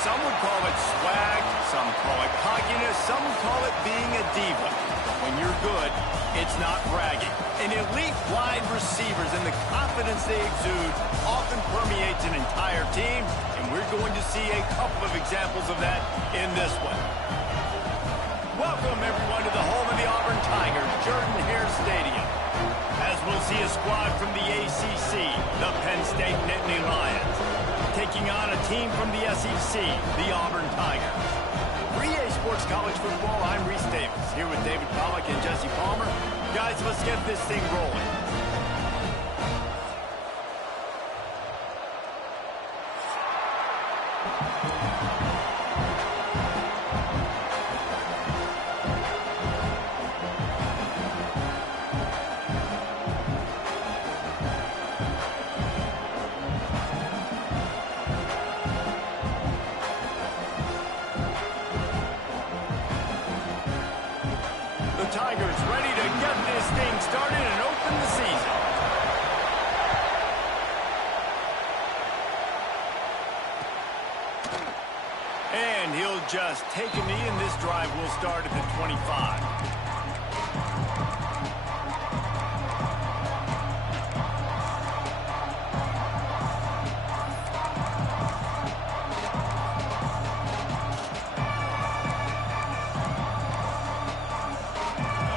Some would call it swag, some call it cockiness, some would call it being a diva. But when you're good, it's not bragging. And elite wide receivers and the confidence they exude often permeates an entire team, and we're going to see a couple of examples of that in this one. Welcome, everyone, to the home of the Auburn Tigers, Jordan-Hare Stadium. As we'll see a squad from the ACC, the Penn State Nittany Lions, taking on a team from the SEC, the Auburn Tigers. For EA Sports College Football, I'm Reese Davis, here with David Pollack and Jesse Palmer. Guys, let's get this thing rolling. Tigers ready to get this thing started and open the season. And he'll just take a knee, and this drive will start at the 25.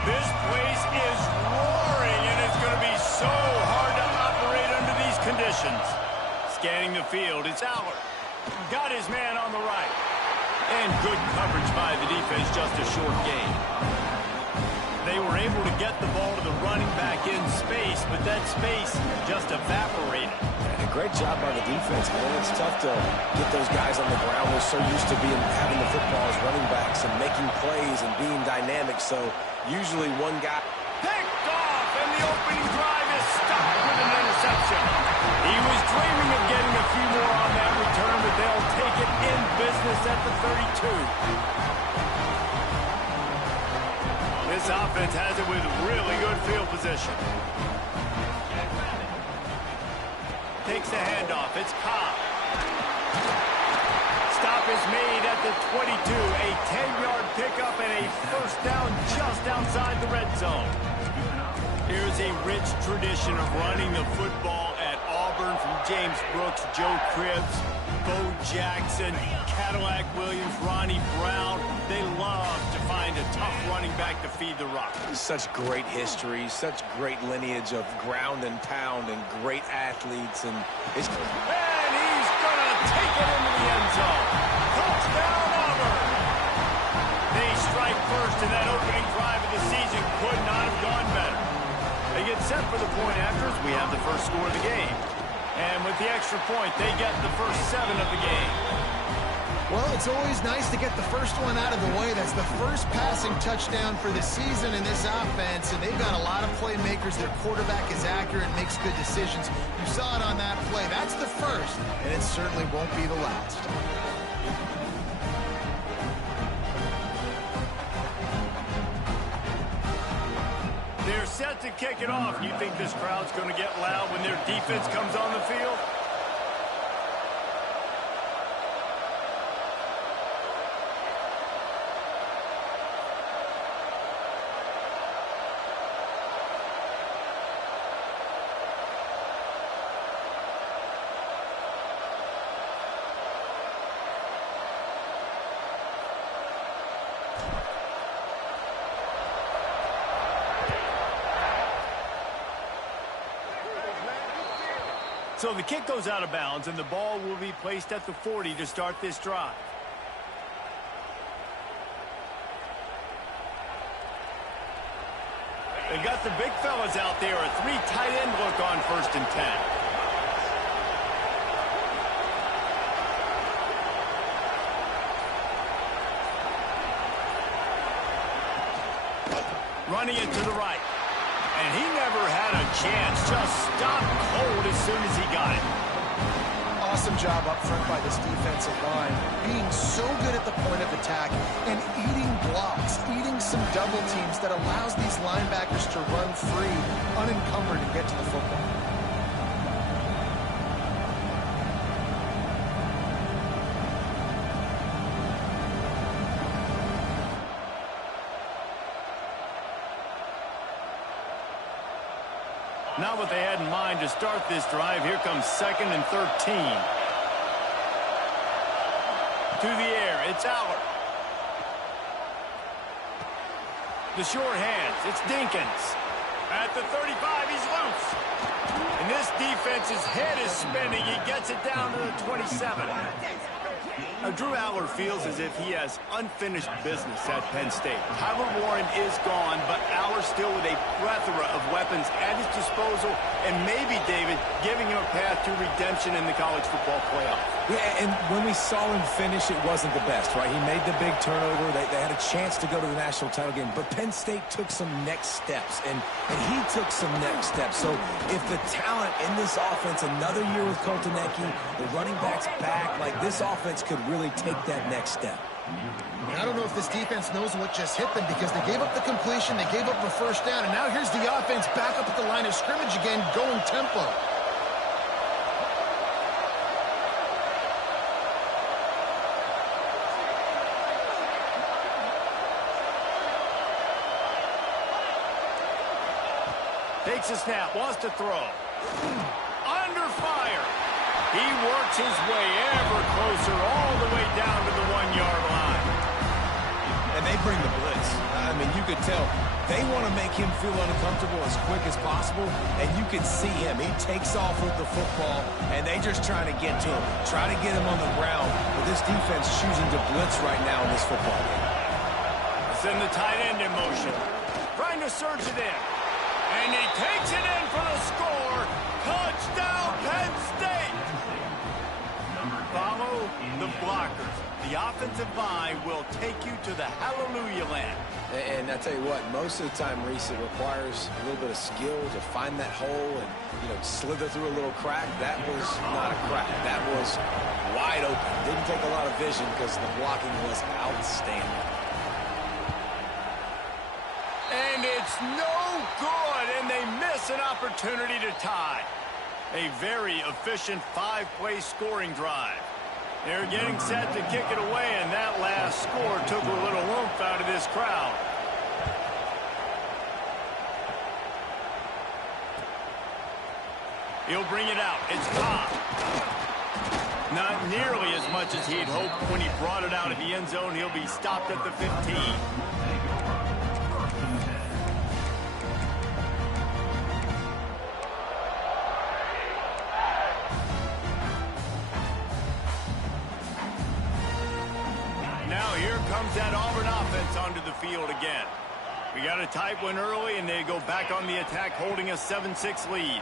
This place is roaring, and it's going to be so hard to operate under these conditions. Scanning the field, it's Auburn. Got his man on the right. And good coverage by the defense, just a short gain. They were able to get the ball to the running back in space, but that space just evaporated. And a great job by the defense. I know it's tough to get those guys on the ground. They're so used to having the football as running backs and making plays and being dynamic. So usually one guy picked off, and the opening drive is stopped with an interception. He was dreaming of getting a few more on that return, but they'll take it in business at the 32. This offense has it with really good field position. Takes the handoff. It's Cobb. Stop is made at the 22. A 10-yard pickup and a first down just outside the red zone. Here's a rich tradition of running the football at Auburn from James Brooks, Joe Cribbs, Bo Jackson, Cadillac Williams, Ronnie Brown. They love to find a tough running back to feed the rock. Such great history, such great lineage of ground and pound and great athletes. And he's going to take it into the end zone. Touchdown, Auburn. They strike first, and that opening drive of the season could not have gone better. They get set for the point after as we have the first score of the game. And with the extra point, they get the first 7 of the game. Well, it's always nice to get the first one out of the way. That's the first passing touchdown for the season in this offense, and they've got a lot of playmakers. Their quarterback is accurate and makes good decisions. You saw it on that play. That's the first, and it certainly won't be the last. They're set to kick it off. You think this crowd's going to get loud when their defense comes on the field? So the kick goes out of bounds, and the ball will be placed at the 40 to start this drive. They got the big fellas out there. A 3 tight end look on 1st and 10. Running it to the right. And he never had a chance. Just stopped cold as soon as he got it. Awesome job up front by this defensive line. Being so good at the point of attack and eating blocks, eating some double teams that allows these linebackers to run free, unencumbered, and get to the football. Not what they had in mind to start this drive. Here comes 2nd and 13. To the air, it's Auburn. The short hands, it's Dinkins. At the 35, he's loose. And this defense's head is spinning. He gets it down to the 27. Now, Drew Aller feels as if he has unfinished business at Penn State. Tyler Warren is gone, but Aller still with a plethora of weapons at his disposal, and maybe, David, giving him a path to redemption in the college football playoff. Yeah, and when we saw him finish, it wasn't the best, right? He made the big turnover. They had a chance to go to the national title game, but Penn State took some next steps, and he took some next steps. So if the talent in this offense, another year with Koltanecki, the running backs back, like this offense could really take that next step. I don't know if this defense knows what just hit them because they gave up the completion, they gave up a first down, and now here's the offense back up at the line of scrimmage again, going tempo. Takes a snap, wants to throw. Under fire. He works his way ever closer all the way down to the 1-yard line. And they bring the blitz. I mean, you could tell they want to make him feel uncomfortable as quick as possible, and you can see him. He takes off with the football, and they just trying to get to him, try to get him on the ground. But this defense choosing to blitz right now in this football game. Send the tight end in motion. Trying to surge it in. And he takes it in for the score. Touchdown, Penn State. Follow the blockers. The offensive line will take you to the hallelujah land. And I tell you what, most of the time, Reese, it requires a little bit of skill to find that hole and, slither through a little crack. That was not a crack. That was wide open. Didn't take a lot of vision because the blocking was outstanding. And it's no good, and they miss an opportunity to tie. A very efficient 5-play scoring drive. They're getting set to kick it away, and that last score took a little oomph out of this crowd. He'll bring it out. It's Cobb. Not nearly as much as he'd hoped when he brought it out of the end zone. He'll be stopped at the 15. Comes that Auburn offense onto the field again. We got a tight one early, and they go back on the attack, holding a 7-6 lead.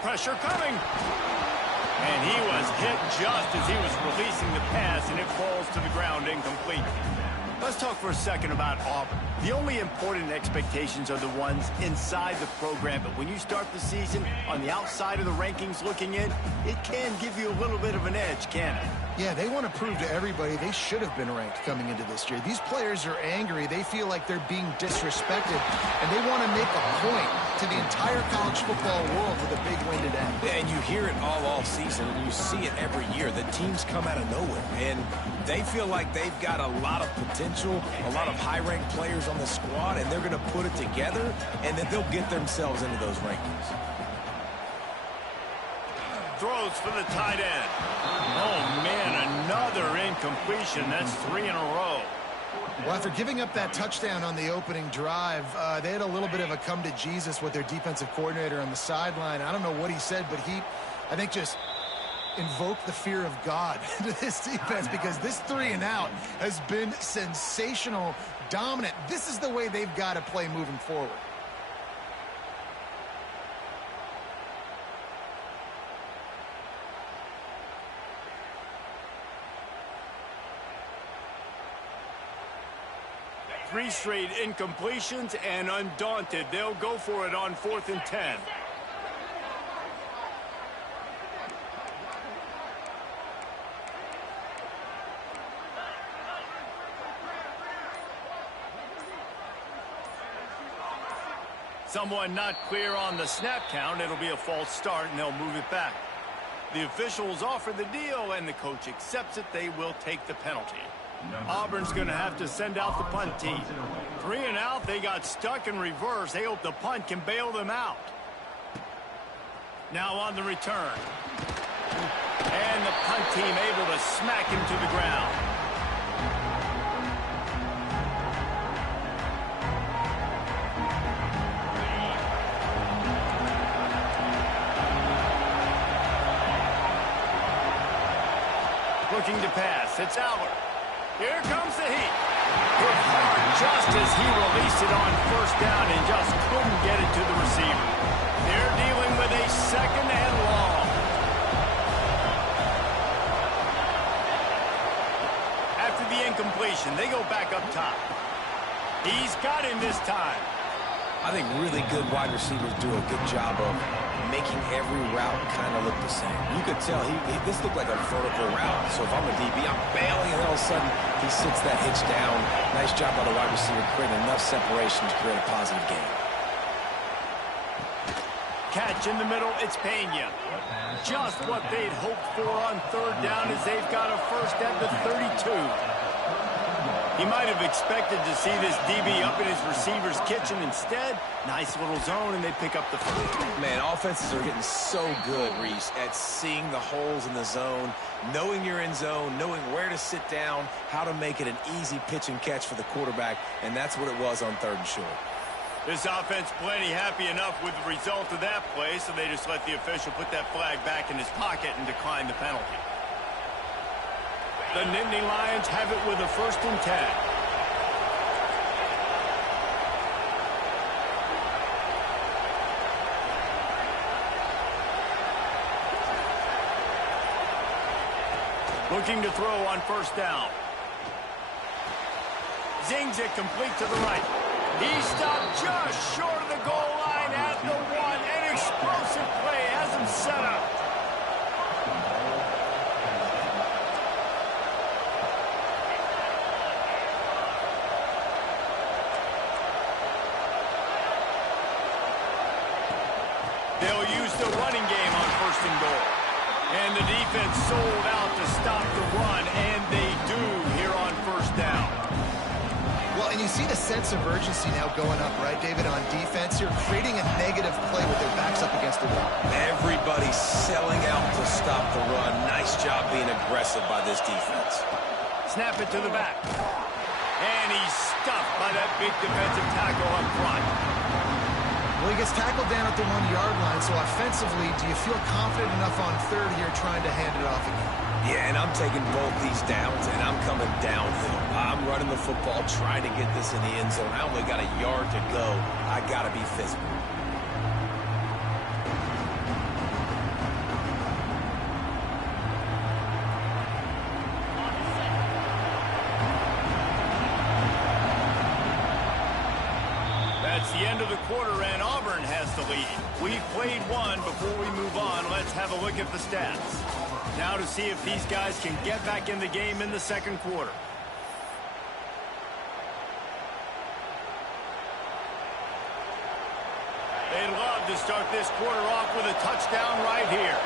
Pressure coming. And he was hit just as he was releasing the pass, and it falls to the ground incomplete. Let's talk for a second about Auburn. The only important expectations are the ones inside the program, but when you start the season on the outside of the rankings looking in, it can give you a little bit of an edge, can it? Yeah, they want to prove to everybody they should have been ranked coming into this year. These players are angry. They feel like they're being disrespected, and they want to make a point to the entire college football world with a big win today. Yeah, and you hear it all season, and you see it every year. The teams come out of nowhere, and they feel like they've got a lot of potential, a lot of high-ranked players on the squad, and they're going to put it together, and then they'll get themselves into those rankings. Throws for the tight end. Oh, man, another incompletion. That's 3 in a row. Well, after giving up that touchdown on the opening drive, they had a little bit of a come to Jesus with their defensive coordinator on the sideline. I don't know what he said, but he, I think, just invoked the fear of God into this defense because this 3-and-out has been sensational, dominant. This is the way they've got to play moving forward. Three straight incompletions, and undaunted, they'll go for it on 4th and 10. Someone not clear on the snap count. It'll be a false start, and they'll move it back. The officials offer the deal, and the coach accepts it. They will take the penalty. Auburn's going to have to send out the punt team. 3 and out, they got stuck in reverse. They hope the punt can bail them out. Now on the return. And the punt team able to smack him to the ground. Looking to pass. It's Auburn. Here comes the heat. Hit hard just as he released it on first down and just couldn't get it to the receiver. They're dealing with a second and long. After the incompletion, they go back up top. He's got him this time. I think really good wide receivers do a good job of making every route kind of look the same. You could tell this looked like a vertical route. So if I'm a DB, I'm bailing, and all of a sudden he sits that hitch down. Nice job by the wide receiver creating enough separation to create a positive gain. Catch in the middle, it's Pena. Just what they'd hoped for on third down as they've got a first at the 32. He might have expected to see this DB up in his receiver's kitchen. Instead, nice little zone, and they pick up the first. Man, offenses are getting so good, Reese, at seeing the holes in the zone, knowing you're in zone, knowing where to sit down, how to make it an easy pitch and catch for the quarterback, and that's what it was on third and short. This offense plenty happy enough with the result of that play, so they just let the official put that flag back in his pocket and decline the penalty. The Nittany Lions have it with a 1st and 10. Looking to throw on first down. Zings it complete to the right. He stopped just short of the goal line at the 1. An explosive play has him set up. They'll use the running game on 1st and goal. And the defense sold out to stop the run, and they do here on 1st down. Well, and you see the sense of urgency now going up, right, David, on defense here, creating a negative play with their backs up against the wall. Everybody's selling out to stop the run. Nice job being aggressive by this defense. Snap it to the back. And he's stuffed by that big defensive tackle up front. Well, he gets tackled down at the 1-yard line, so offensively, do you feel confident enough on third here trying to hand it off again? Yeah, and I'm taking both these downs, and I'm coming downhill. I'm running the football, trying to get this in the end zone. I only got a yard to go. I got to be physical. That's the end of the quarter, and Auburn has the lead. We've played one. Before we move on, let's have a look at the stats. Now to see if these guys can get back in the game in the second quarter. They'd love to start this quarter off with a touchdown right here.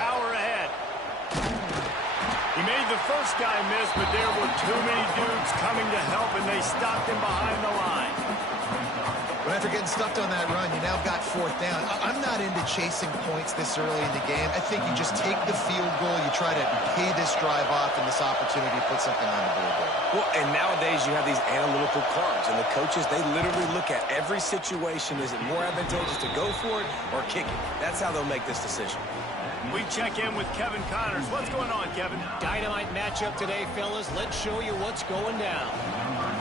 Power ahead. He made the first guy miss, but there were too many dudes coming to help, and they stopped him behind the line. But after getting stuffed on that run, you now got 4th down. I'm not into chasing points this early in the game. I think you just take the field goal, you try to pay this drive off, and this opportunity to put something on the board there. Well, and nowadays you have these analytical cards, and the coaches, they literally look at every situation. Is it more advantageous to go for it or kick it? That's how they'll make this decision. We check in with Kevin Connors. What's going on, Kevin? Dynamite matchup today, fellas. Let's show you what's going down.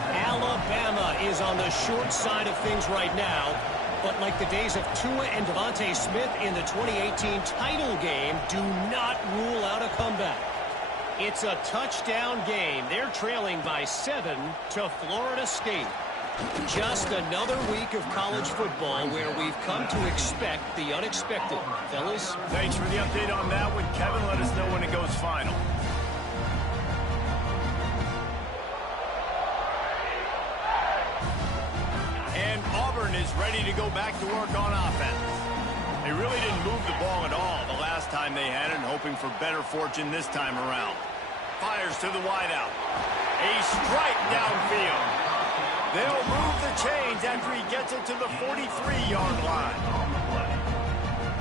Alabama is on the short side of things right now, but like the days of Tua and Devontae Smith in the 2018 title game, do not rule out a comeback. It's a touchdown game. They're trailing by 7 to Florida State. Just another week of college football where we've come to expect the unexpected. Fellas? Thanks for the update on that one, Kevin. Let us know when it goes final. And Auburn is ready to go back to work on offense. They really didn't move the ball at all the last time they had it, hoping for better fortune this time around. Fires to the wideout. A strike downfield. They'll move the chains after he gets it to the 43-yard line.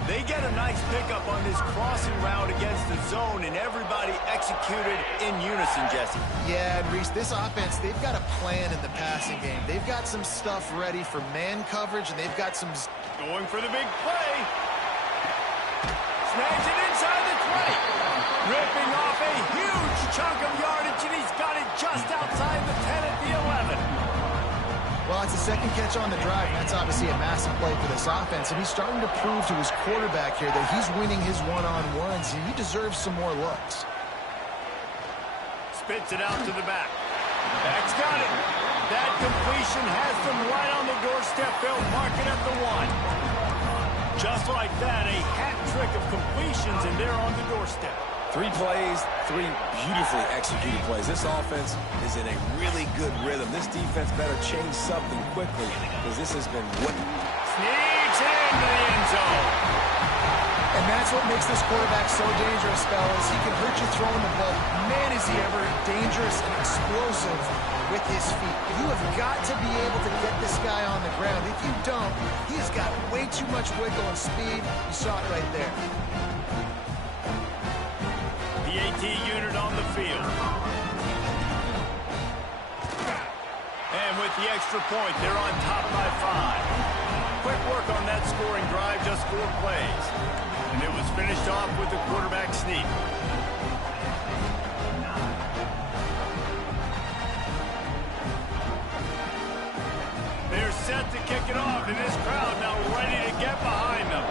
They get a nice pickup on this crossing route against the zone, and everybody executed in unison, Jesse. Yeah, and Reese, this offense, they've got a plan in the passing game. They've got some stuff ready for man coverage, and they've got some... Going for the big play. Snags it inside the 20. Ripping off a huge chunk of yardage, and he's got it just outside the 10 at the 11. Well, it's a second catch on the drive, and that's obviously a massive play for this offense, and he's starting to prove to his quarterback here that he's winning his one-on-ones, and he deserves some more looks. Spits it out to the back. Back's got it. That completion has them right on the doorstep. They'll mark it at the 1. Just like that, a hat trick of completions, and they're on the doorstep. 3 plays, 3 beautifully executed plays. This offense is in a really good rhythm. This defense better change something quickly because this has been Sneaks into the end zone. And that's what makes this quarterback so dangerous, fellas. He can hurt you throwing the ball. Man, is he ever dangerous and explosive with his feet. You have got to be able to get this guy on the ground. If you don't, he's got way too much wiggle and speed. You saw it right there. The AT unit on the field. And with the extra point, they're on top by 5. Quick work on that scoring drive, just 4 plays. And it was finished off with the quarterback sneak. They're set to kick it off, and this crowd now ready to get behind them.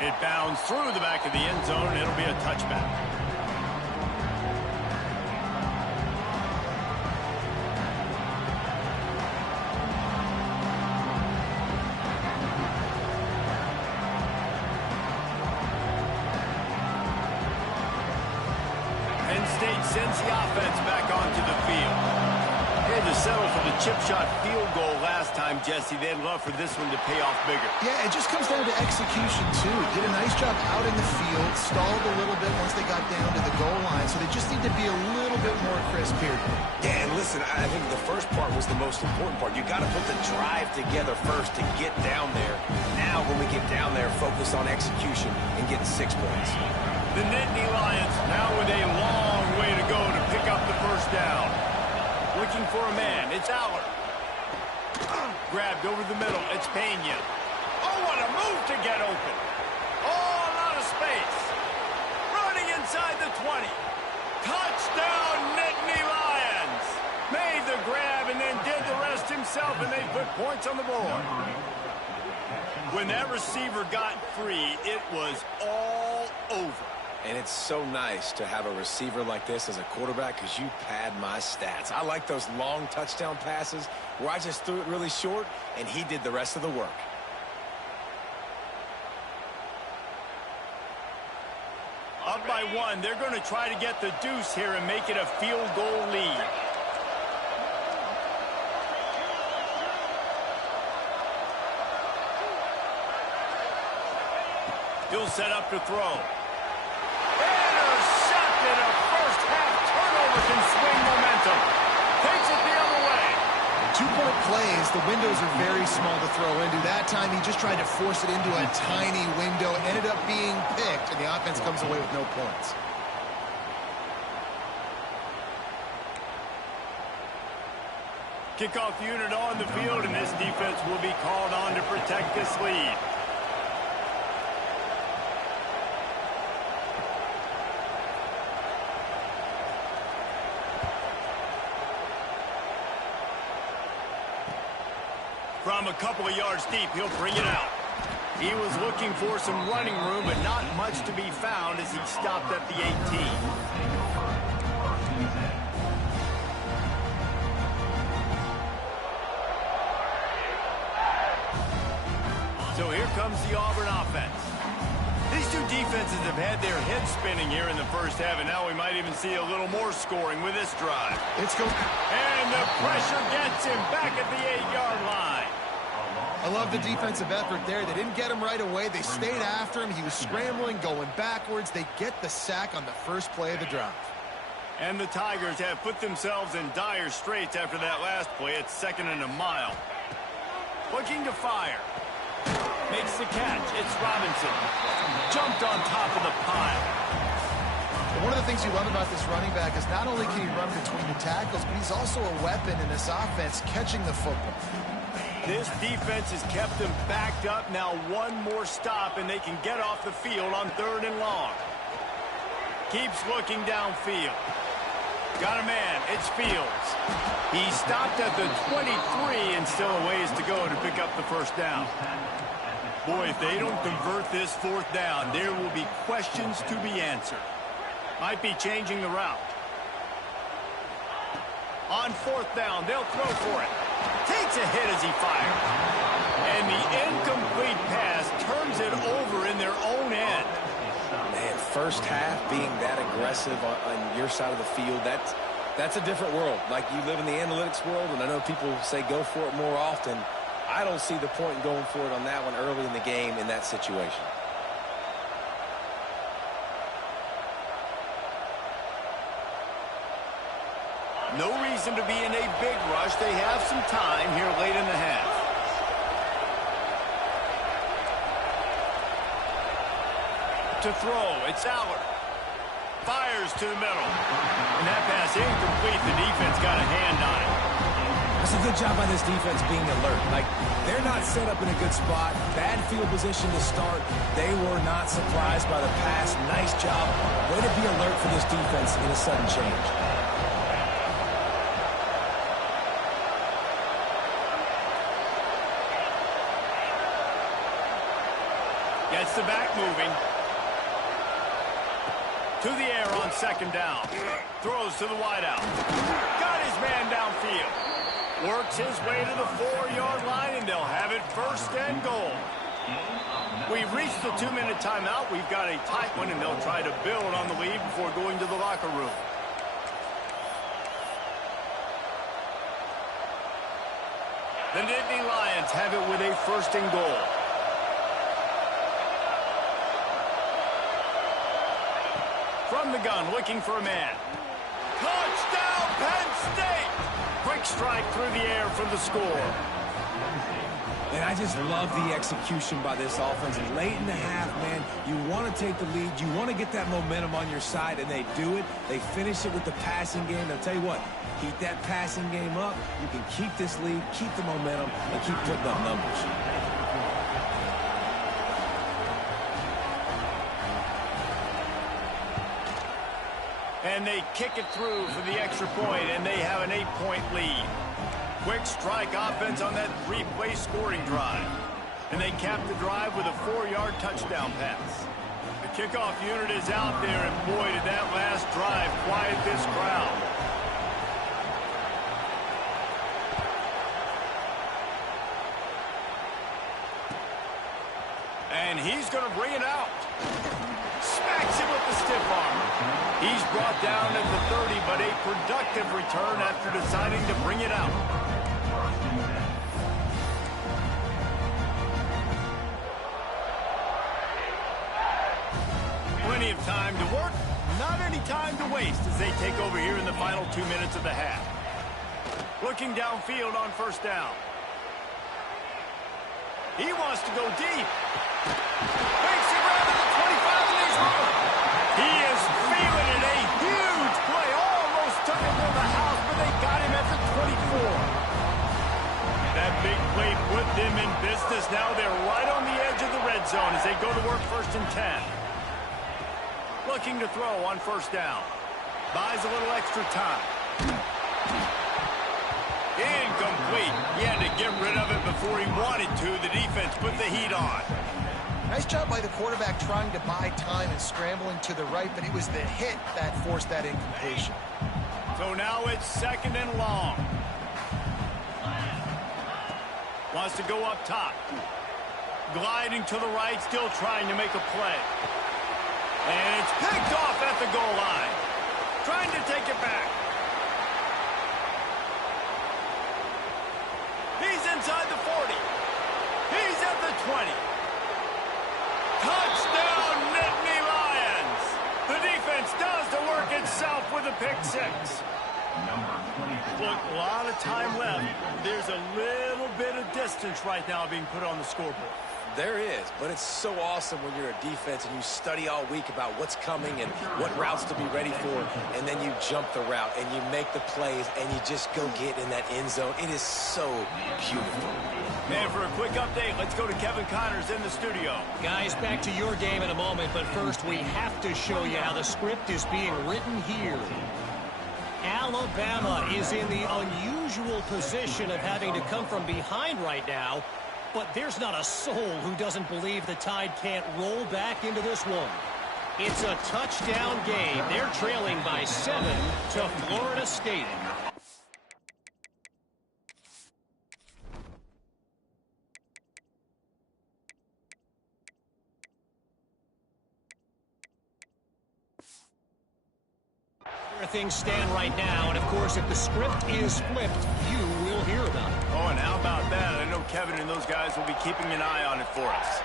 It bounds through the back of the end zone, and it'll be a touchback. Penn State sends the offense back onto the field. They had to settle for the chip shot field goal last time, Jesse. They'd love for this one to pay off bigger. Yeah, it just comes down to execution, too. Did a nice job out in the field, stalled a little bit once they got down to the goal line, so they just need to be a little bit more crisp here. Yeah, and listen, I think the first part was the most important part. You got to put the drive together first to get down there. Now, when we get down there, focus on execution and getting 6 points. The Nittany Lions now with a long way to go to pick up the first down. Looking for a man. It's Auburn. Grabbed over the middle. It's Pena. Oh, what a move to get open. Oh, a lot of space. Running inside the 20. Touchdown, Nittany Lions. Made the grab and then did the rest himself, and they put points on the board. When that receiver got free, it was all over. And it's so nice to have a receiver like this as a quarterback because you pad my stats. I like those long touchdown passes where I just threw it really short and he did the rest of the work. Up by 1, they're going to try to get the deuce here and make it a field goal lead. He'll set up to throw. Intercepted. A first-half turnover can swing momentum. Takes it the other way. 2-point plays, the windows are very small to throw into. That time, he just tried to force it into a tiny window. Ended up being picked, and the offense comes away with no points. Kickoff unit on the field, and this defense will be called on to protect this lead. From a couple of yards deep, he'll bring it out. He was looking for some running room, but not much to be found as he stopped at the 18. So here comes the Auburn offense. These two defenses have had their heads spinning here in the first half, and now we might even see a little more scoring with this drive. It's going. And the pressure gets him back at the 8-yard line. I love the defensive effort there. They didn't get him right away. They stayed after him. He was scrambling, going backwards. They get the sack on the first play of the drive. And the Tigers have put themselves in dire straits after that last play. It's 2nd and a mile. Looking to fire. Makes the catch. It's Robinson. Jumped on top of the pile. One of the things you love about this running back is not only can he run between the tackles, but he's also a weapon in this offense catching the football. This defense has kept them backed up. Now one more stop, and they can get off the field on 3rd and long. Keeps looking downfield. Got a man. It's Fields. He stopped at the 23 and still a ways to go to pick up the first down. Boy, if they don't convert this 4th down, there will be questions to be answered. Might be changing the route. On 4th down, they'll throw for it. Takes a hit as he fires. And the incomplete pass turns it over in their own end. Man, first half being that aggressive on your side of the field, that's a different world. Like, you live in the analytics world, and I know people say go for it more often. I don't see the point in going for it on that one early in the game in that situation. No reason to be in a big rush. They have some time here late in the half. To throw, it's Auburn. Fires to the middle. And that pass incomplete. The defense got a hand on it. That's a good job by this defense being alert. Like, they're not set up in a good spot. Bad field position to start. They were not surprised by the pass. Nice job. Way to be alert for this defense in a sudden change. Gets the back moving. To the air on 2nd down. Throws to the wideout. Got his man downfield. Works his way to the 4-yard line, and they'll have it 1st and goal. We've reached the 2-minute timeout. We've got a tight one, and they'll try to build on the lead before going to the locker room. The Nittany Lions have it with a 1st and goal. From the gun, looking for a man. Touchdown, Penn State! Quick strike through the air for the score. And I just love the execution by this offense. Late in the half, man, you want to take the lead. You want to get that momentum on your side, and they do it. They finish it with the passing game. I'll tell you what, keep that passing game up. You can keep this lead, keep the momentum, and keep putting up numbers. And they kick it through for the extra point, and they have an 8-point lead. Quick strike offense on that 3-play scoring drive. And they cap the drive with a 4-yard touchdown pass. The kickoff unit is out there, and boy, did that last drive quiet this crowd. And he's going to bring it out. Smacks him with the stiff arm. He's brought down at the 30, but a productive return after deciding to bring it out. Plenty of time to work, not any time to waste as they take over here in the final 2 minutes of the half. Looking downfield on 1st down. He wants to go deep. Makes it around to the 25 and he's home. He is feeling it. A huge play. Almost took him to the house, but they got him at the 24. That big play put them in business. Now they're right on the edge of the red zone as they go to work 1st and 10. Looking to throw on 1st down. Buys a little extra time. Incomplete. He had to get rid of it before he wanted to. The defense put the heat on. Nice job by the quarterback trying to buy time and scrambling to the right, but it was the hit that forced that incompletion. So now it's 2nd and long. Wants to go up top. Gliding to the right, still trying to make a play. And it's picked off at the goal line. Trying to take it back. He's inside the 40. 20. Touchdown, Nittany Lions! The defense does the work itself with a pick six. Look, a lot of time left. There's a little bit of distance right now being put on the scoreboard. There is, but it's so awesome when you're a defense and you study all week about what's coming and what routes to be ready for, and then you jump the route and you make the plays and you just go get in that end zone. It is so beautiful. And for a quick update, let's go to Kevin Connors in the studio. Guys, back to your game in a moment, but first we have to show you how the script is being written here. Alabama is in the unusual position of having to come from behind right now, but there's not a soul who doesn't believe the Tide can't roll back into this one. It's a touchdown game. They're trailing by 7 to Florida State. Where things stand right now, and of course, if the script is flipped, you will hear about it. Oh, and how about that? I know Kevin and those guys will be keeping an eye on it for us.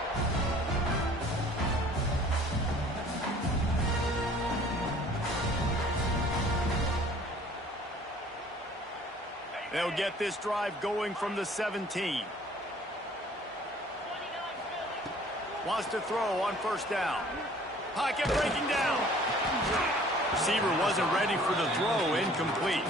They'll get this drive going from the 17. Wants to throw on first down. Pocket breaking down. Receiver wasn't ready for the throw, incomplete.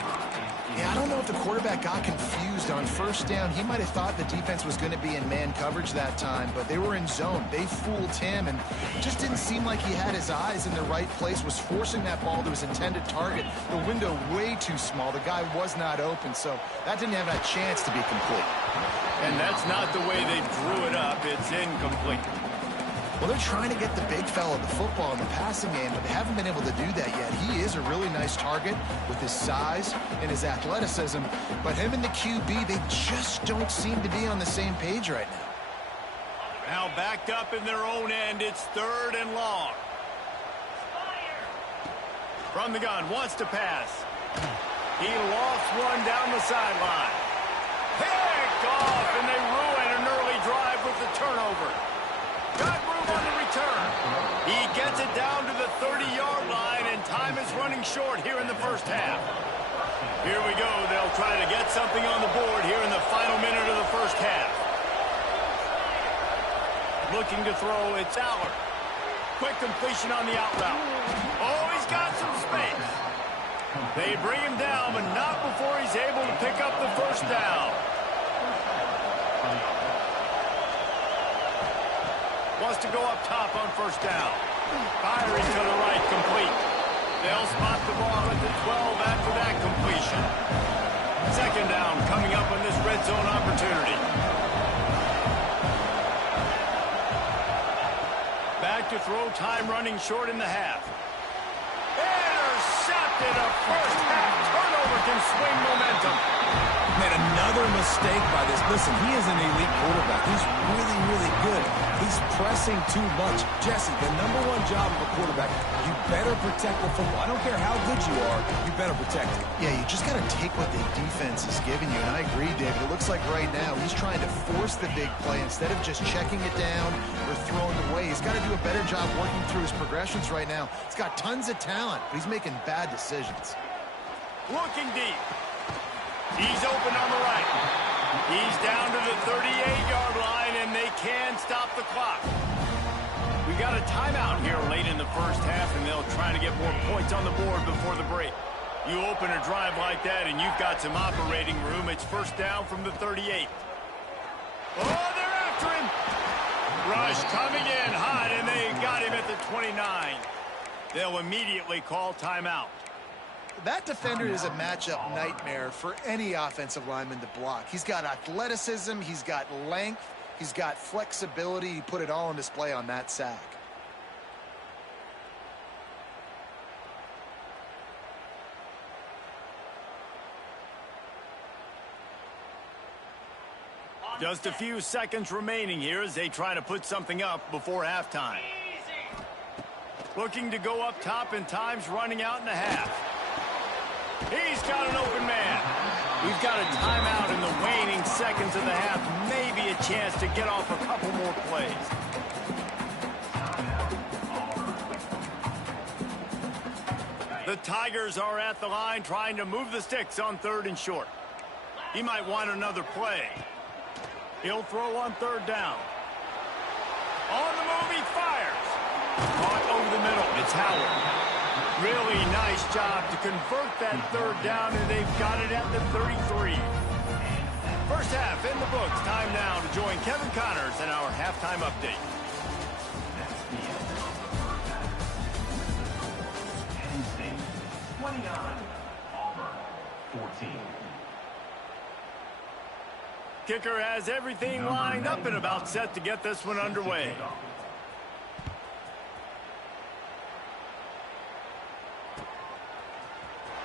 Yeah, I don't know if the quarterback got confused on first down. He might have thought the defense was going to be in man coverage that time, but they were in zone. They fooled him, and it just didn't seem like he had his eyes in the right place, was forcing that ball to his intended target. The window way too small. The guy was not open, so that didn't have that chance to be complete. And that's not the way they drew it up. It's incomplete. Well, they're trying to get the big fella the football in the passing game, but they haven't been able to do that yet. He is a really nice target with his size and his athleticism, but him and the QB, they just don't seem to be on the same page right now. Now backed up in their own end, it's 3rd and long. From the gun, wants to pass. He lost one down the sideline. Picked off, and they ruin an early drive with the turnover. Got room on the return. He gets it down to the 30-yard line, and time is running short here in the first half. Here we go. They'll try to get something on the board here in the final minute of the first half. Looking to throw, it's Auburn. Quick completion on the out route. Oh, he's got some space. They bring him down, but not before he's able to pick up the first down. Wants to go up top on first down. Firing to the right, complete. They'll spot the ball at the 12 after that completion. 2nd down coming up on this red zone opportunity. Back to throw, time running short in the half. Intercepted. A first half turnover can swing momentum. Made another mistake by this. Listen, he is an elite quarterback. He's really, really good. He's pressing too much. Jesse, the #1 job of a quarterback, you better protect the football. I don't care how good you are, you better protect it. Yeah, you just got to take what the defense is giving you, and I agree, David. It looks like right now he's trying to force the big play instead of just checking it down or throwing it away. He's got to do a better job working through his progressions right now. He's got tons of talent, but he's making bad decisions. Looking deep. He's open on the right. He's down to the 38-yard line, and they can stop the clock. We got a timeout here late in the first half, and they'll try to get more points on the board before the break. You open a drive like that, and you've got some operating room. It's first down from the 38. Oh, they're after him. Rush coming in hot, and they got him at the 29. They'll immediately call timeout. That defender is a matchup nightmare for any offensive lineman to block. He's got athleticism, he's got length, he's got flexibility. He put it all on display on that sack. Just a few seconds remaining here as they try to put something up before halftime. Looking to go up top, and time's running out in the half. He's got an open man. We've got a timeout in the waning seconds of the half. Maybe a chance to get off a couple more plays. The Tigers are at the line trying to move the sticks on 3rd and short. He might want another play. He'll throw on 3rd down. On the move, he fires. Caught over the middle. It's Howard. Really nice job to convert that 3rd down, and they've got it at the 33. First half in the books. Time now to join Kevin Connors in our halftime update. Penn State, 29. Auburn, 14. Kicker has everything lined up and about set to get this one underway.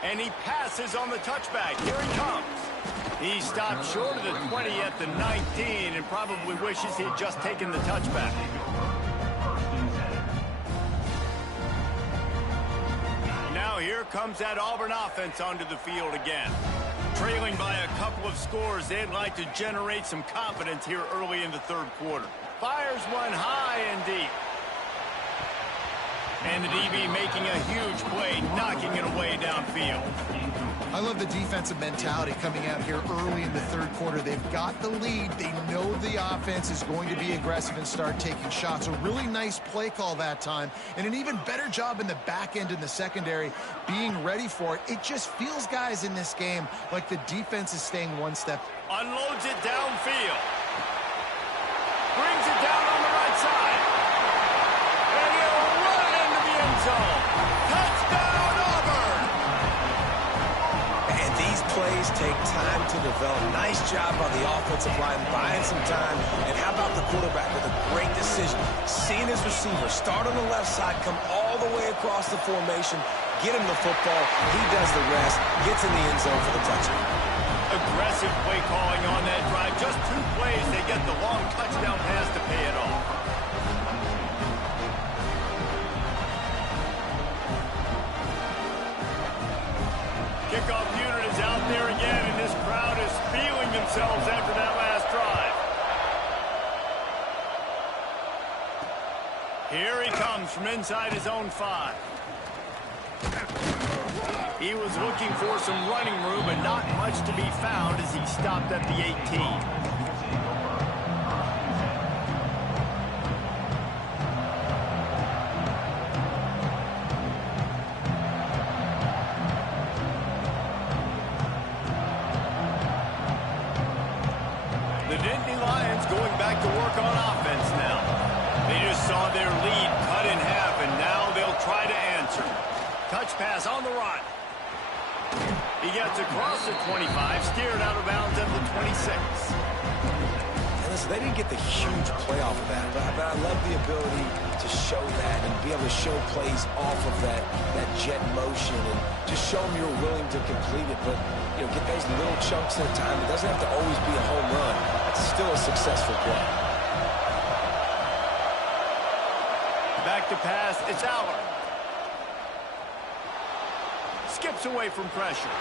And he passes on the touchback. Here he comes. He stopped short of the 20 at the 19 and probably wishes he had just taken the touchback. Now here comes that Auburn offense onto the field again. Trailing by a couple of scores, they'd like to generate some confidence here early in the 3rd quarter. Fires one high and deep. And the DB making a huge play, knocking it away downfield. I love the defensive mentality coming out here early in the 3rd quarter. They've got the lead. They know the offense is going to be aggressive and start taking shots. A really nice play call that time, and an even better job in the back end in the secondary being ready for it. It just feels, guys, in this game like the defense is staying one step. Unloads it downfield. Brings it down on the right side. And he'll run into the end zone. Touchdown, Auburn! And these plays take time to develop. Nice job on the offensive line, buying some time. And how about the quarterback with a great decision? Seeing his receiver start on the left side, come all the way across the formation, get him the football. He does the rest, gets in the end zone for the touchdown. Aggressive play calling on that drive. Just 2 plays, they get the long touchdown pass to pay it off. Kickoff unit is out there again, and this crowd is feeling themselves after that last drive. Here he comes from inside his own 5. He was looking for some running room, but not much to be found as he stopped at the 18. The Nittany Lions going back to work on offense now. They just saw their lead cut in half, and now they'll try to answer. Touch pass on the run. He gets across the 25, steered out of bounds at the 26. And listen, they didn't get the huge play off of that, but I love the ability to show that and be able to show plays off of that jet motion and just show them you're willing to complete it. But, you know, get those little chunks at a time. It doesn't have to always be a home run. It's still a successful play. Back to pass, it's Auburn. Skips away from pressure.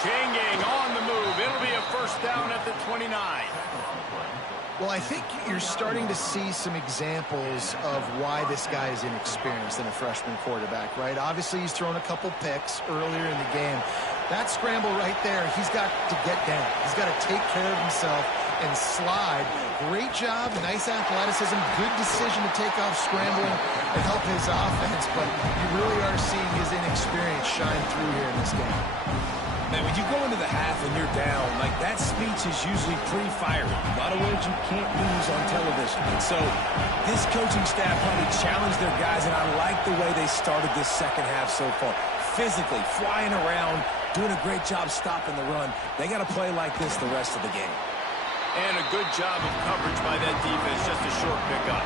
Changing on the move. It'll be a first down at the 29. Well, I think you're starting to see some examples of why this guy is inexperienced in a freshman quarterback, right? Obviously, he's thrown a couple picks earlier in the game. That scramble right there, he's got to get down. He's got to take care of himself and slide. Great job, nice athleticism, good decision to take off scrambling and help his offense, but you really are seeing his inexperience shine through here in this game. Man, when you go into the half and you're down, like that speech is usually pretty fiery. A lot of words you can't use on television. And so this coaching staff probably challenged their guys, and I like the way they started this second half so far. Physically, flying around, doing a great job stopping the run. They got to play like this the rest of the game. And a good job of coverage by that defense, just a short pickup.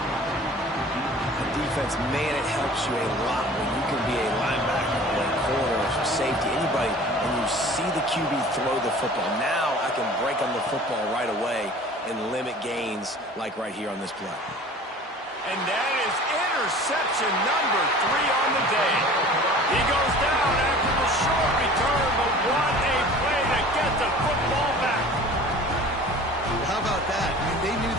The defense, man, it helps you a lot when you can be a linebacker or a corner or safety, anybody, and you see the QB throw the football. Now I can break on the football right away and limit gains like right here on this play. And that is interception number 3 on the day. He goes down after the short return, but what a play to get the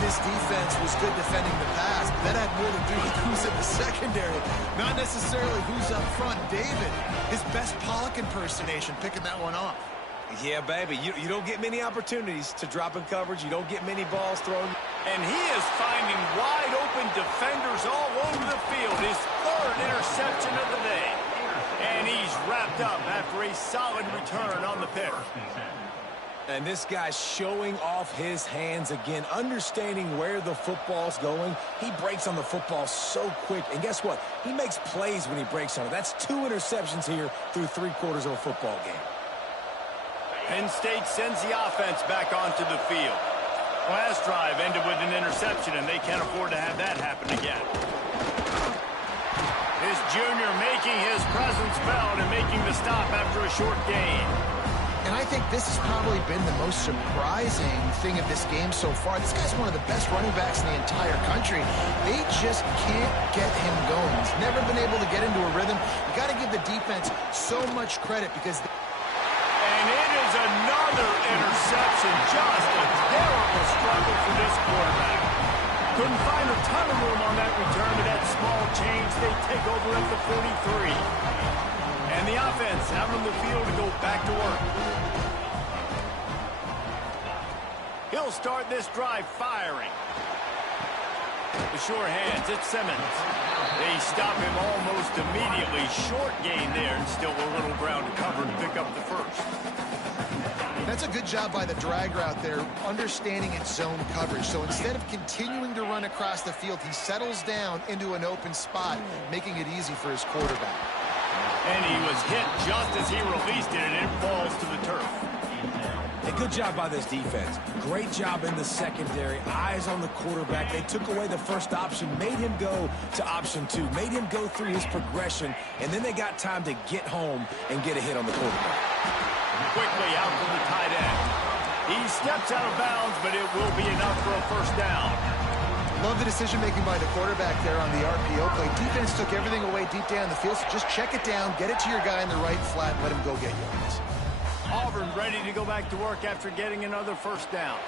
this defense was good defending the pass, but that had more to do with who's in the secondary, not necessarily who's up front. David, his best Pollock impersonation, picking that one off. Yeah, baby, you don't get many opportunities to drop in coverage. You don't get many balls thrown. And he is finding wide-open defenders all over the field. His third interception of the day. And he's wrapped up after a solid return on the pick. And this guy's showing off his hands again, understanding where the football's going. He breaks on the football so quick. And guess what? He makes plays when he breaks on it. That's 2 interceptions here through 3/4 of a football game. Penn State sends the offense back onto the field. Last drive ended with an interception, and they can't afford to have that happen again. This junior making his presence felt and making the stop after a short gain. And I think this has probably been the most surprising thing of this game so far. This guy's one of the best running backs in the entire country. They just can't get him going. He's never been able to get into a rhythm. You got to give the defense so much credit because... And it is another interception. Just a terrible struggle for this quarterback. Couldn't find a ton of room on that return to that small change. They take over at the 43. And the offense out on the field to go back to work. He'll start this drive firing. The sure hands, it's Simmons. They stop him almost immediately. Short gain there, and still a little ground to cover to pick up the first. That's a good job by the drag route there, understanding its zone coverage. So instead of continuing to run across the field, he settles down into an open spot, making it easy for his quarterback. And he was hit just as he released it, and it falls to the turf. A good job by this defense. Great job in the secondary. Eyes on the quarterback. They took away the first option, made him go to option 2, made him go through his progression, and then they got time to get home and get a hit on the quarterback. Quickly out to the tight end. He steps out of bounds, but it will be enough for a first down. Love the decision-making by the quarterback there on the RPO play. Defense took everything away deep down the field, so just check it down, get it to your guy in the right flat, and let him go get yards. Auburn ready to go back to work after getting another first down.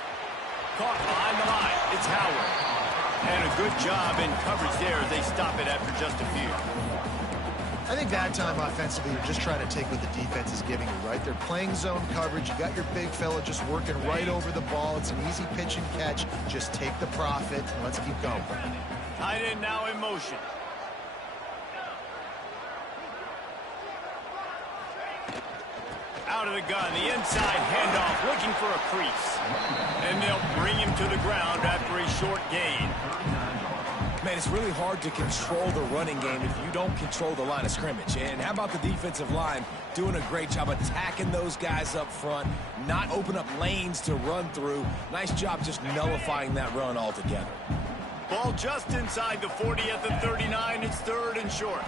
Caught behind the line. It's Howard. And a good job in coverage there as they stop it after just a few. I think that time offensively, you're just trying to take what the defense is giving you, right? They're playing zone coverage. You got your big fella just working right over the ball. It's an easy pitch and catch. Just take the profit, and let's keep going. Tight end now in motion. Out of the gun, the inside handoff, looking for a crease. And they'll bring him to the ground after a short gain. Man, it's really hard to control the running game if you don't control the line of scrimmage. And how about the defensive line doing a great job attacking those guys up front, not open up lanes to run through. Nice job just nullifying that run altogether. Ball just inside the 40 at the 39. It's third and short.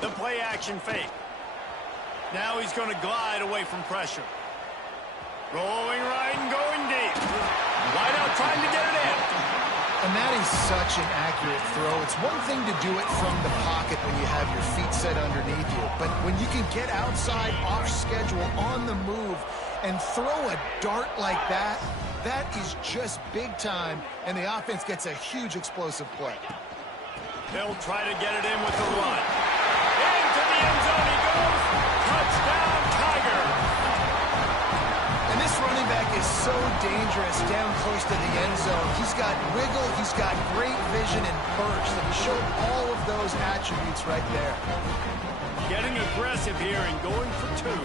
The play action fake. Now he's going to glide away from pressure. Rolling right and going deep. Wide out trying to get it in. And that is such an accurate throw. It's one thing to do it from the pocket when you have your feet set underneath you. But when you can get outside, off schedule, on the move, and throw a dart like that, that is just big time. And the offense gets a huge explosive play. They'll try to get it in with the run. Into the end zone he goes. Touchdown, Tiger. And this running back is so dangerous down close to the end zone. He's got wiggle, he's got great vision and burst, and he showed all of those attributes right there. Getting aggressive here and going for two.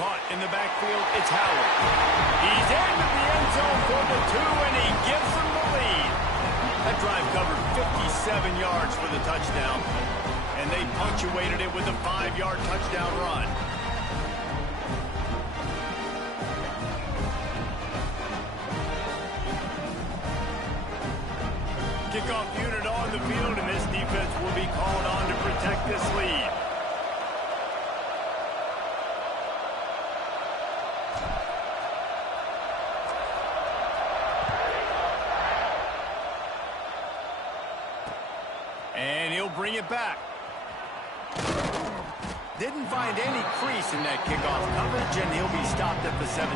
Caught in the backfield, it's Howard. He's into the end zone for the two, and he gives them the lead. That drive covered 57 yards for the touchdown. And they punctuated it with a 5-yard touchdown run. Kickoff unit on the field, and this defense will be called on to protect this lead. And he'll bring it back. didn't find any crease in that kickoff coverage, and he'll be stopped at the 17.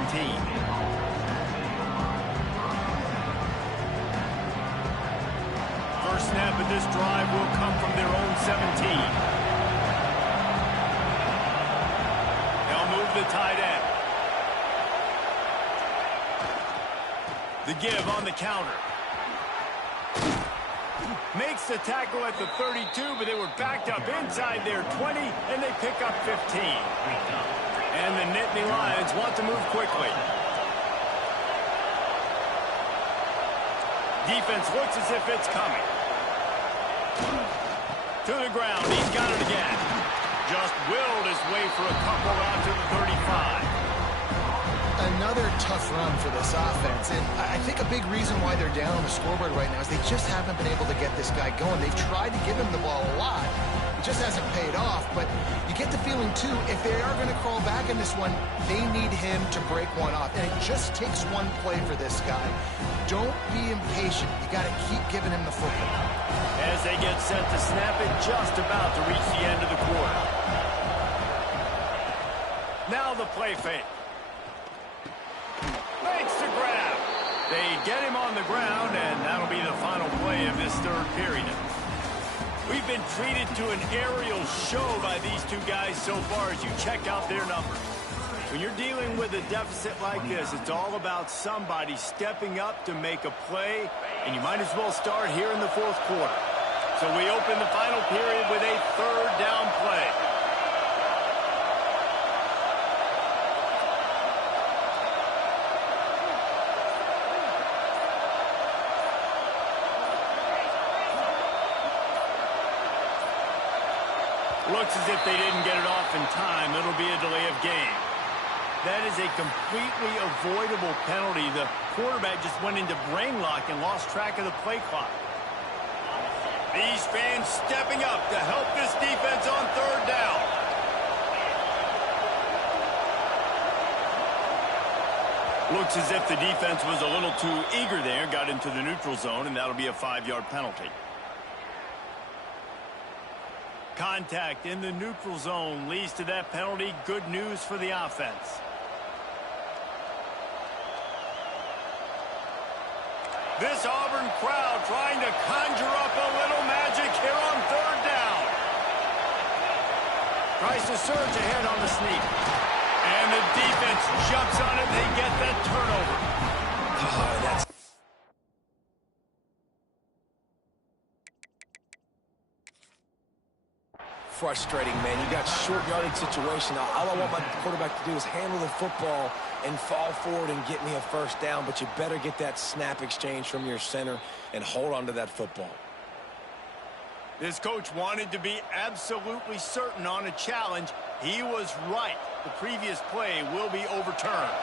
First snap of this drive will come from their own 17. They'll move the tight end. The give on the counter. Makes the tackle at the 32, but they were backed up inside their 20, and they pick up 15. And the Nittany Lions want to move quickly. Defense looks as if it's coming. To the ground, he's got it again. Just willed his way for a couple out to the 35. Another tough run for this offense, and I think a big reason why they're down on the scoreboard right now is they just haven't been able to get this guy going. They've tried to give him the ball a lot. It just hasn't paid off, but you get the feeling, too, if they are going to crawl back in this one, they need him to break one off, and it just takes one play for this guy. Don't be impatient. You got to keep giving him the football. As they get set to snap it, just about to reach the end of the quarter. Now the play fake. Makes the grab. They get him on the ground, and that'll be the final play of this third period. We've been treated to an aerial show by these two guys so far as you check out their numbers. When you're dealing with a deficit like this, it's all about somebody stepping up to make a play, and you might as well start here in the fourth quarter. So we open the final period with a third down play. Looks as if they didn't get it off in time. It'll be a delay of game. That is a completely avoidable penalty. The quarterback just went into brain lock and lost track of the play clock. These fans stepping up to help this defense on third down. Looks as if the defense was a little too eager there, got into the neutral zone, and that'll be a 5-yard penalty. Contact in the neutral zone leads to that penalty. Good news for the offense. This Auburn crowd trying to conjure up a little magic here on third down. Tries to surge ahead on the sneak. And the defense jumps on it. They get that turnover. Oh, that's frustrating, man. You got short yardage situation. All I want my quarterback to do is handle the football and fall forward and get me a first down, but you better get that snap exchange from your center and hold on to that football. This coach wanted to be absolutely certain on a challenge. He was right. The previous play will be overturned.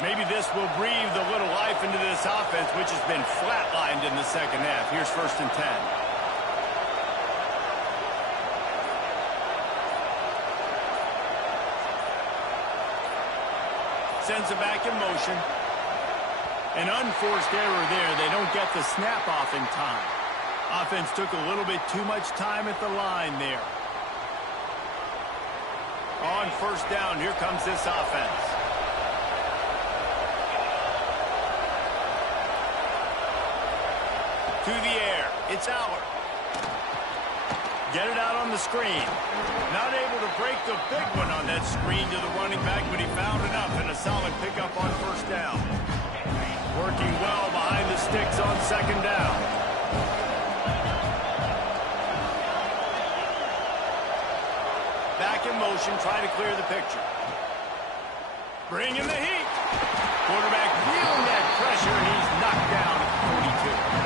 Maybe this will breathe a little life into this offense, which has been flatlined in the second half. Here's 1st and 10. Sends it back in motion. An unforced error there. They don't get the snap off in time. Offense took a little bit too much time at the line there. On 1st down, here comes this offense. To the air. It's Auburn. Get it out on the screen. Not able to break the big one on that screen to the running back, but he found enough and a solid pickup on 1st down. Working well behind the sticks on 2nd down. Back in motion, trying to clear the picture. Bringing the heat. Quarterback feeling that pressure, and he's knocked down at 42.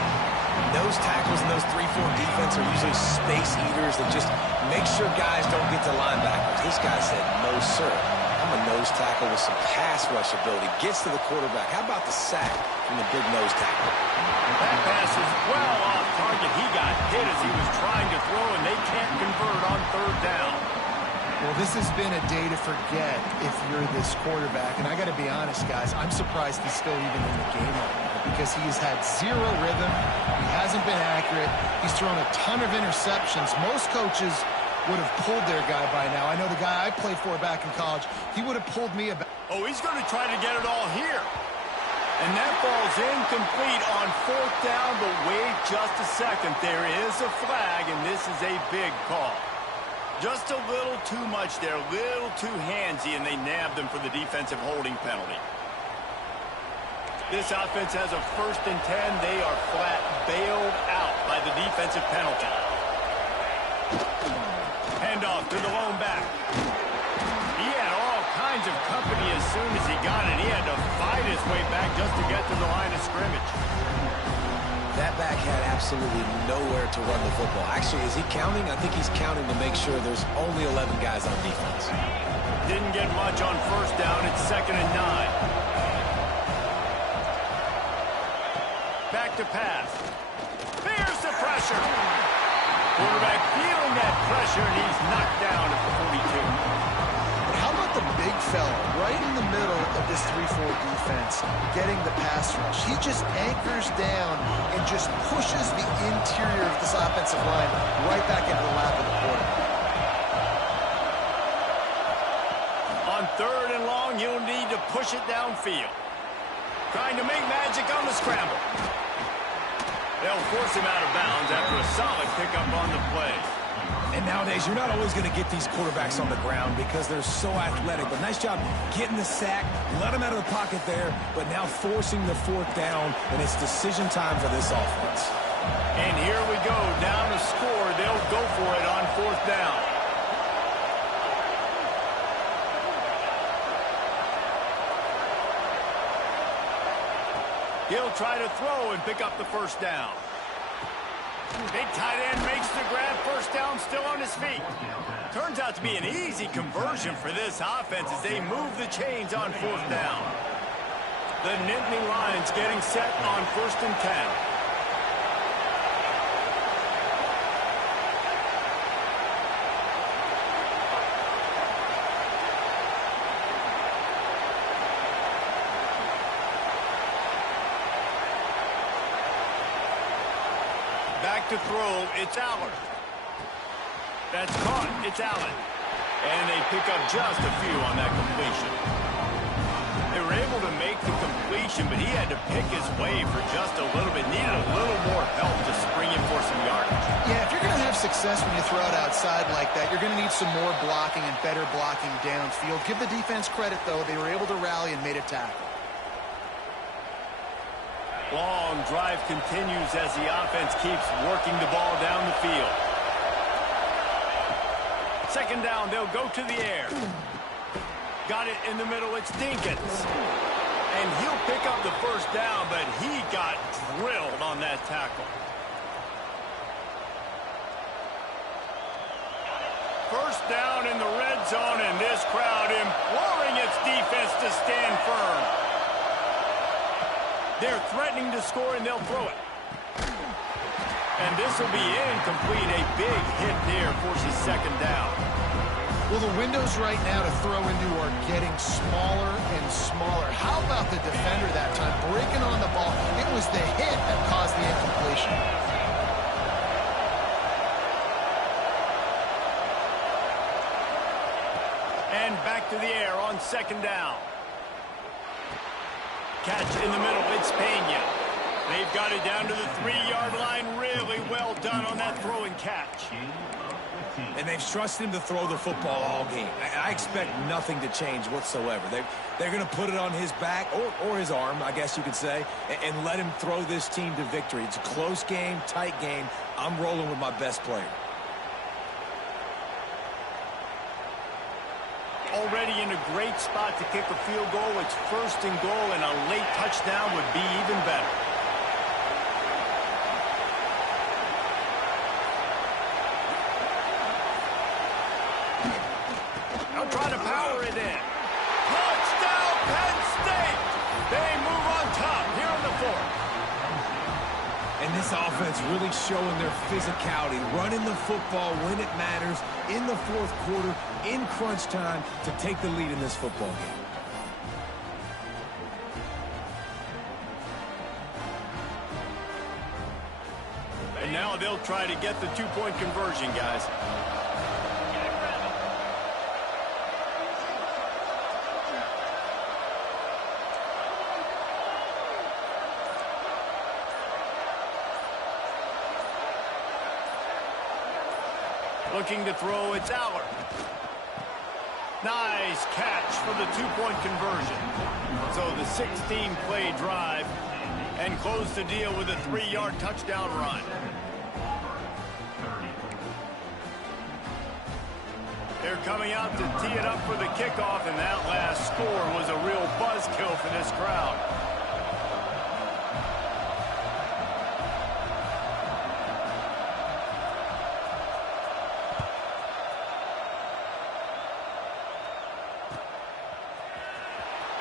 Those tackles and those 3-4 defense are usually space eaters that just make sure guys don't get to linebackers. This guy said, no, sir. I'm a nose tackle with some pass rush ability. Gets to the quarterback. How about the sack from the big nose tackle? That pass is well off target. He got hit as he was trying to throw, and they can't convert on 3rd down. Well, this has been a day to forget if you're this quarterback. And I got to be honest, guys, I'm surprised he's still even in the game right now because he has had zero rhythm. He hasn't been accurate. He's thrown a ton of interceptions. Most coaches would have pulled their guy by now. I know the guy I played for back in college, he would have pulled me about. Oh, he's going to try to get it all here. And that ball's incomplete on 4th down, but wait just a second. There is a flag, and this is a big call. Just a little too much there, a little too handsy, and they nabbed him for the defensive holding penalty. This offense has a 1st and 10. They are flat bailed out by the defensive penalty. Handoff to the lone back. He had all kinds of company as soon as he got it. He had to fight his way back just to get to the line of scrimmage. That back had absolutely nowhere to run the football. Actually, is he counting? I think he's counting to make sure there's only 11 guys on defense. Didn't get much on 1st down. It's 2nd and 9. Back to pass. There's the pressure. Quarterback feeling that pressure, and he's knocked down at the 42. But how about the big fella right in the middle of this 3-4 defense getting the pass rush? He just anchors down and just pushes the interior of this offensive line right back into the lap of the quarterback. On 3rd and long, you'll need to push it downfield. Trying to make magic on the scramble. They'll force him out of bounds after a solid pickup on the play. And nowadays, you're not always going to get these quarterbacks on the ground because they're so athletic. But nice job getting the sack, let him out of the pocket there, but now forcing the 4th down, and it's decision time for this offense. And here we go, down to score. They'll go for it on 4th down. He'll try to throw and pick up the 1st down. Big tight end makes the grab. 1st down, still on his feet. Turns out to be an easy conversion for this offense as they move the chains on 4th down. The Nittany Lions getting set on 1st and 10. Back to throw, it's Allen. That's caught, it's Allen. And they pick up just a few on that completion. They were able to make the completion, but he had to pick his way for just a little bit. Needed a little more help to spring him for some yardage. Yeah, if you're going to have success when you throw it outside like that, you're going to need some more blocking and better blocking downfield. Give the defense credit, though. They were able to rally and made a tackle. Long drive continues as the offense keeps working the ball down the field. 2nd down, they'll go to the air. Got it in the middle, it's Dinkins. And he'll pick up the 1st down, but he got drilled on that tackle. 1st down in the red zone, and this crowd imploring its defense to stand firm. They're threatening to score, and they'll throw it. And this will be incomplete. A big hit there forces 2nd down. Well, the windows right now to throw into are getting smaller and smaller. How about the defender that time breaking on the ball? It was the hit that caused the incompletion. And back to the air on 2nd down. Catch in the middle, it's Pena. They've got it down to the 3-yard line. Really well done on that throw and catch. And they've trusted him to throw the football all game. I expect nothing to change whatsoever. They're going to put it on his back, or his arm, I guess you could say, and let him throw this team to victory. It's a close game, tight game. I'm rolling with my best player. Already in a great spot to kick a field goal. It's 1st and goal, and a late touchdown would be even better. They'll try to power it in. Touchdown, Penn State! They move on top here in the 4th. And this offense really showing their physicality, running the football when it matters, in the 4th quarter, in crunch time, to take the lead in this football game. And now they'll try to get the 2-point conversion, guys. Looking to throw, it's Auburn. Nice catch for the two-point conversion. So the 16-play drive and close the deal with a 3-yard touchdown run. They're coming out to tee it up for the kickoff, and that last score was a real buzzkill for this crowd.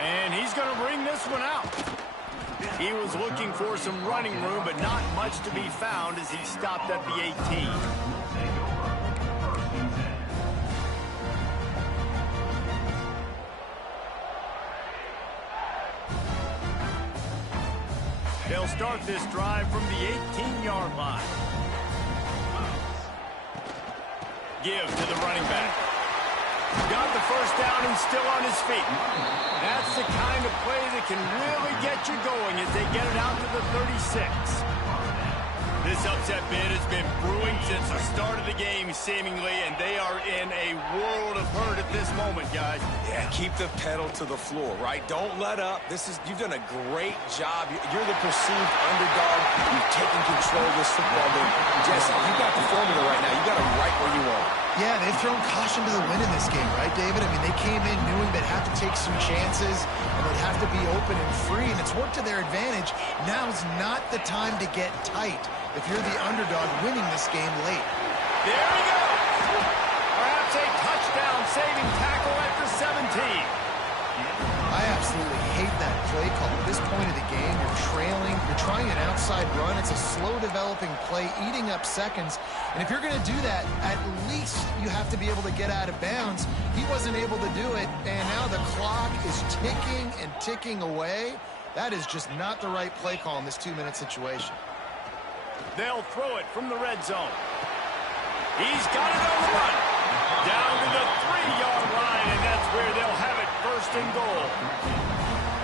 And he's going to bring this one out. He was looking for some running room, but not much to be found as he stopped at the 18. They'll start this drive from the 18-yard line. Give to the running back. Got the first down and still on his feet. That's the kind of play that can really get you going as they get it out to the 36. This upset bid has been brewing since the start of the game, seemingly, and they are in a world of hurt at this moment, guys. Yeah, keep the pedal to the floor, right? Don't let up. You've done a great job. You're the perceived underdog. You've taken control of this football game. Jesse, you got the formula right now. You got it right where you want it. Yeah, they've thrown caution to the wind in this game, right, David? I mean, they came in knowing they'd have to take some chances, and they'd have to be open and free, and it's worked to their advantage. Now's not the time to get tight if you're the underdog winning this game late. There he goes! Perhaps a touchdown-saving tackle at the 17. I absolutely hate that play call. At this point of the game, you're trailing, you're trying an outside run. It's a slow-developing play, eating up seconds. And if you're going to do that, at least you have to be able to get out of bounds. He wasn't able to do it, and now the clock is ticking and ticking away. That is just not the right play call in this 2-minute situation. They'll throw it from the red zone. He's got it on the run. Down to the 3-yard line, and that's where they'll have it, first and goal.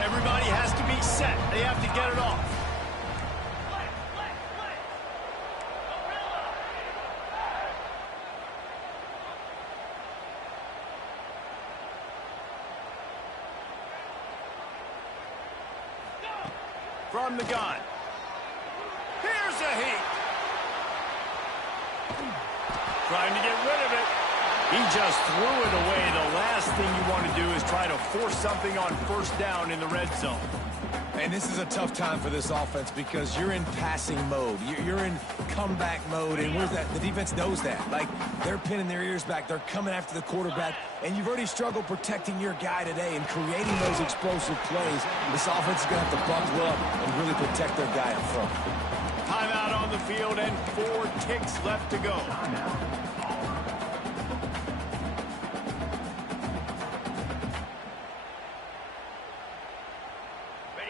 Everybody has to be set. They have to get it off. From the gun. Here's a heat. Trying to get rid of it. He just threw it away. The last thing you want to do is try to force something on first down in the red zone. And this is a tough time for this offense because you're in passing mode. You're in comeback mode, and where's that? The defense knows that. Like, they're pinning their ears back. They're coming after the quarterback, and you've already struggled protecting your guy today and creating those explosive plays. This offense is going to have to buckle up and really protect their guy up front. Timeout on the field and 4 ticks left to go.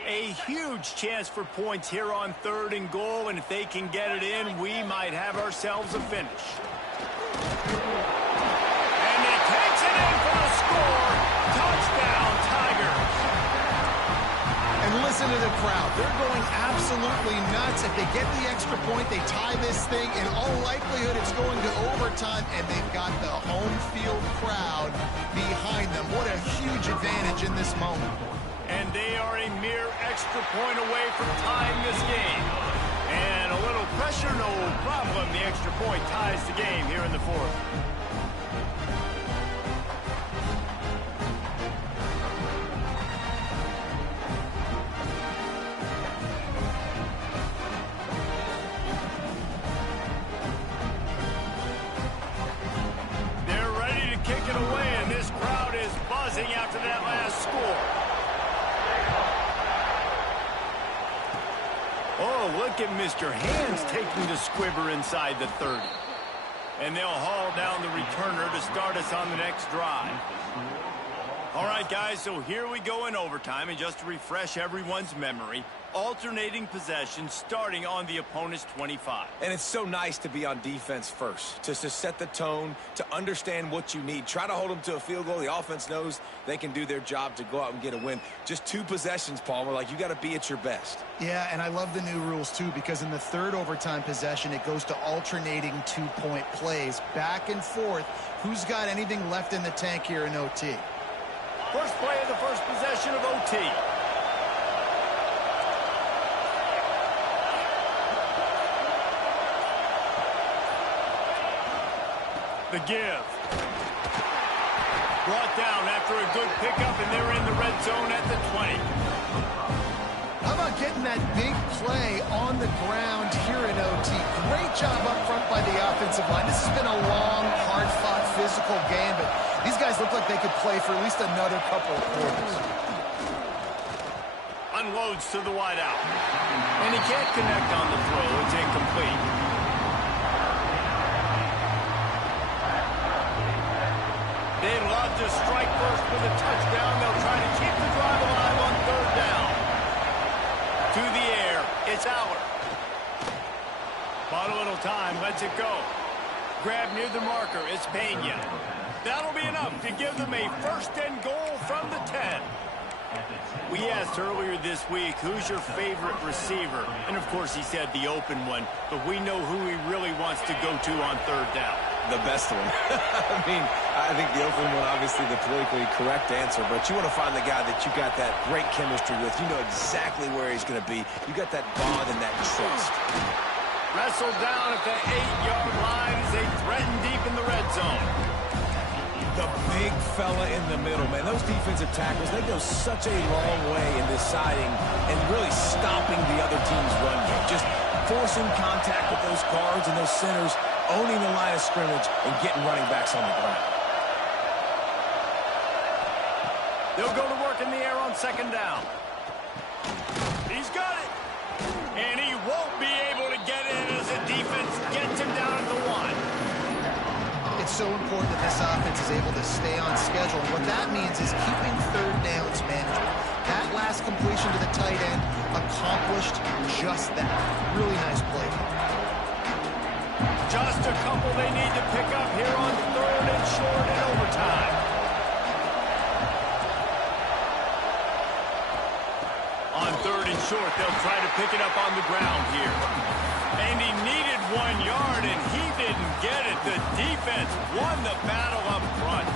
A huge chance for points here on 3rd and goal, and if they can get it in, we might have ourselves a finish. And he takes it in for the score. Touchdown, Tigers. And listen to the crowd. They're going absolutely nuts. If they get the extra point, they tie this thing. In all likelihood, it's going to overtime, and they've got the home field crowd behind them. What a huge advantage in this moment. And they are a mere extra point away from tying this game. And a little pressure, no problem. The extra point ties the game here in the 4th. They're ready to kick it away, and this crowd is buzzing after that last score. Oh, look at Mr. Hands taking the squibber inside the 30. And they'll haul down the returner to start us on the next drive. All right, guys, so here we go in overtime, and just to refresh everyone's memory, alternating possession starting on the opponent's 25. And it's so nice to be on defense first, just to set the tone, to understand what you need. Try to hold them to a field goal. The offense knows they can do their job to go out and get a win. Just 2 possessions, Palmer. Like, you got to be at your best. Yeah, and I love the new rules, too, because in the third overtime possession, it goes to alternating 2-point plays. Back and forth. Who's got anything left in the tank here in OT? First play of the first possession of OT. The give. Brought down after a good pickup, and they're in the red zone at the 20. How about getting that big play on the ground here in OT? Great job up front by the offensive line. This has been a long, hard-fought, physical game, but these guys look like they could play for at least another couple of quarters. Unloads to the wideout. And he can't connect on the throw. It's incomplete. They'd love to strike first with a touchdown. They'll try to keep the drive alive on third down. To the air, it's Auburn. Bought a little time, lets it go. Grab near the marker, it's Pena. That'll be enough to give them a first and goal from the 10. We asked earlier this week, who's your favorite receiver? And, of course, he said the open one, but we know who he really wants to go to on third down. The best one. I mean, I think the open one, obviously the politically correct answer, but you want to find the guy that you got that great chemistry with. You know exactly where he's going to be. You got that bond and that trust. Wrestled down at the 8-yard line as they threaten deep in the red zone. The big fella in the middle, man. Those defensive tackles, they go such a long way in deciding and really stopping the other team's run game. Just forcing contact with those guards and those centers, owning the line of scrimmage, and getting running backs on the ground. They'll go to work in the air on second down. He's got it. And he won't be able to get in as the defense gets him down at the 1. It's so important that this offense is able to stay on schedule. What that means is keeping third downs manageable. That last completion to the tight end accomplished just that. Really nice play. Just a couple they need to pick up here on third and short in overtime. On third and short, they'll try to pick it up on the ground here. And he needed 1 yard, and he didn't get it. The defense won the battle up front.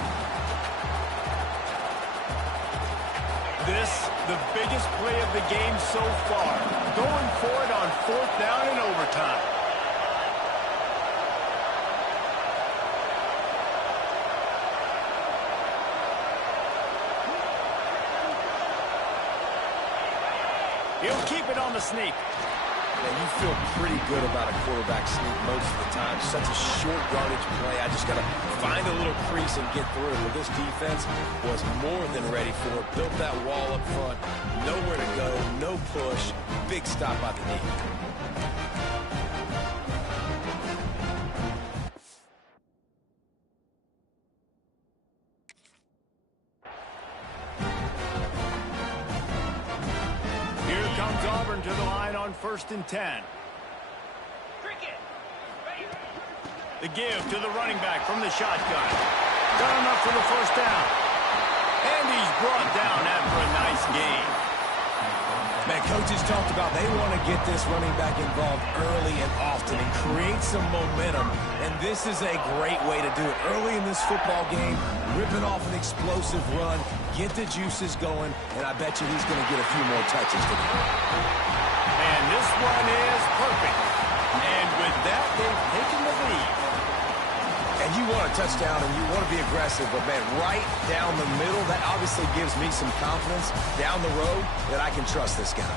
This, the biggest play of the game so far. Going for it on fourth down in overtime. He'll keep it on the sneak. Yeah, you feel pretty good about a quarterback sneak most of the time. Such a short yardage play. I just got to find a little crease and get through. But this defense was more than ready for it. Built that wall up front. Nowhere to go. No push. Big stop by the knee. Auburn to the line on 1st and 10. The give to the running back from the shotgun. Done enough for the first down. And he's brought down after a nice gain. Man, coaches talked about they want to get this running back involved early and often and create some momentum. And this is a great way to do it. Early in this football game, ripping off an explosive run, get the juices going, and I bet you he's going to get a few more touches today. And this one is perfect. And with that, they've taken the lead. And you want a touchdown and you want to be aggressive, but, man, right down the middle, that obviously gives me some confidence down the road that I can trust this guy.